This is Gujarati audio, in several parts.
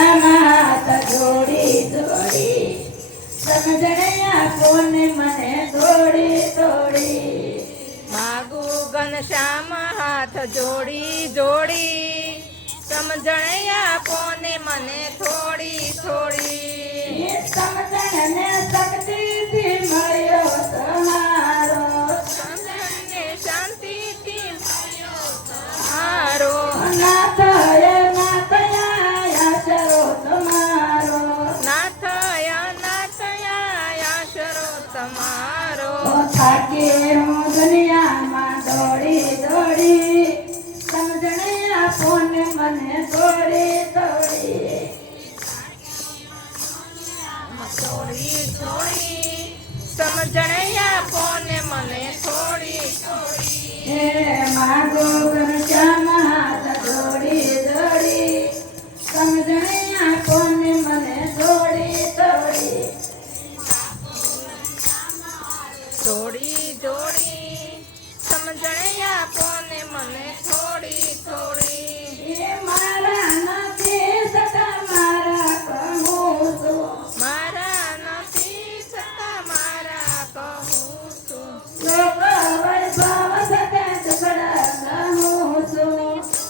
ઘનશ્યામા હાથ જોડી જોડી સમજણ આપોને મને થોડી થોડી માગુ ઘનશ્યામ હાથ જોડી જોડી સમજણ આપોને મને થોડી થોડી સમજણ ને શક્તિથી મળ્યો તમારો સમજણને શાંતિથી મળ્યો તમારો નાથ હે નાથ આશરો તમારો નાથ આશરો તમારો થાકી હું દુનિયામાં દોડી દોડી સમજણ આપોને મને થોડી થોડી થોડી થોડી સમજણ આપોને મને થોડી થોડી હે માગો ઘનશ્યામા હાથ જોડી જોડી સમજણ આપોને મને થોડી થોડી થોડી જોડી સમજણ આપોને મને થોડી થોડી એ મારા નથી છતાં મારા કહું છું મારા નથી છતાં મારા કહું છું લોક વૈભવ છતાં ટુકડા કહું છું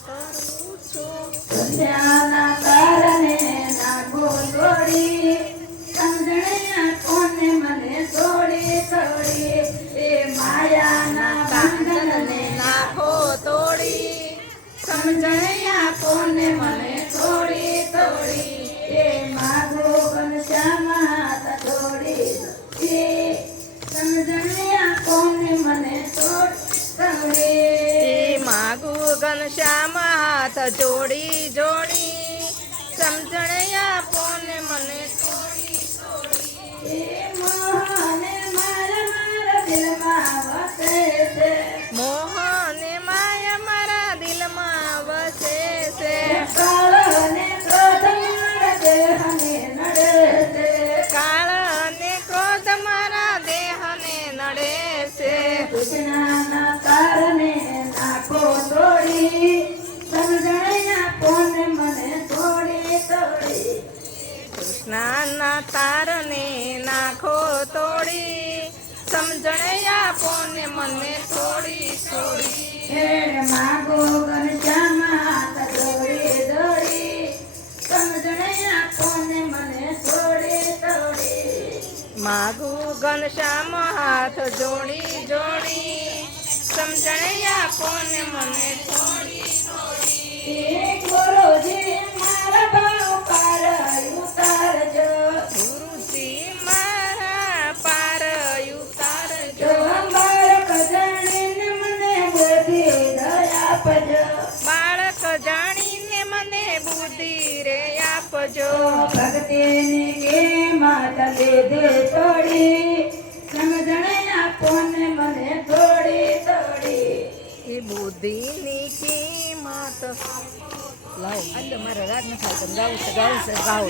કરું છું દુનિયાના કારણે નાગો દોડી સમજણ કોને મને થોડી થોડી એ માયાના બંધનને નાખો તોડી સમજણ આપોને મને થોડી થોડી એ માગો ઘનશ્યામા હાથ જોડી જોડી સમજણ આપોને મને થોડી થોડી માગુ ઘનશ્યામ હાથ જોડી જોડી સમજણ આપોને મને થોડી થોડી એ મોહને મારા દિલમાં વસે છે મોહને માયા મારા દિલમાં વસે છે કાળને ક્રોધ મારા દેહને નડે છે કાળ અને ક્રોધ મારા દેહને નડે છે કૃષ્ણના કારણે નાખો તોડી સમજણ આપોને મને થોડી થોડી કૃષ્ણના તારને નાખો તોડી સમજણ આપોને મને થોડી થોડી હે માગો ઘનશ્યામા હાથ જોડી જોડી સમજણ આપોને મને થોડી થોડી માગુ ઘનશ્યામ હાથ જોડી જોડી સમજણ આપોને મને થોડી થોડી હે ગુરુજી મારા ભાવ પાર ઉતારજો ગુરુજી મારા પાર જો ઉતારજો બાળક જાણીને મને બુદ્ધિ દયા આપજો બાળક જાણીને મને બુદ્ધિ રે આપજો ભક્તિની કિંમત લીધી થોડી સમજણ આપોને મને થોડી થોડી એ બુદ્ધિની કિંમત લાવ આજે મારા રાગ ન થાય તો ગાવું છે ગાવ